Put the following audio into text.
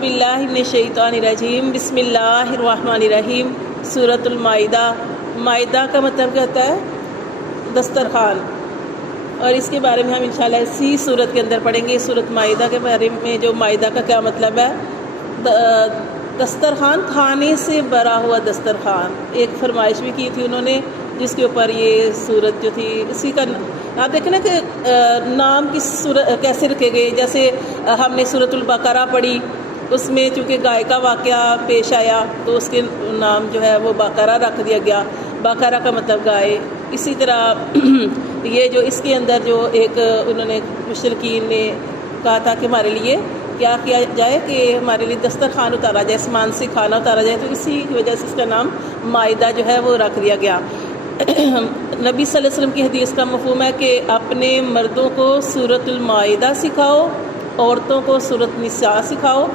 باللہ من الشیطان الرجیم، بسم اللہ الرحمن الرحیم۔ سورۃ المائدہ، مائدہ کا مطلب کہتا ہے دسترخوان، اور اس کے بارے میں ہم انشاءاللہ اسی سورت کے اندر پڑھیں گے۔ سورۃ مائدہ کے بارے میں جو مائدہ کا کیا مطلب ہے، دسترخوان، کھانے سے بھرا ہوا دسترخوان۔ ایک فرمائش بھی کی تھی انہوں نے جس کے اوپر یہ سورت جو تھی اسی کا آپ دیکھیں نا کہ نام کس کیسے رکھے گئے۔ جیسے ہم نے سورۃ البقرہ پڑھی، اس میں چونکہ گائے کا واقعہ پیش آیا تو اس کے نام جو ہے وہ بقرہ رکھ دیا گیا، بقرہ کا مطلب گائے۔ اسی طرح یہ جو اس کے اندر جو ایک انہوں نے مشرکین نے کہا تھا کہ ہمارے لیے کیا کیا جائے کہ ہمارے لیے دسترخوان اتارا جائے، آسمان سے کھانا اتارا جائے، تو اسی کی وجہ سے اس کا نام مائدہ جو ہے وہ رکھ دیا گیا۔ نبی صلی اللہ علیہ وسلم کی حدیث کا مفہوم ہے کہ اپنے مردوں کو سورۃ المائدہ سکھاؤ، عورتوں کو سورۃ نساء سکھاؤ،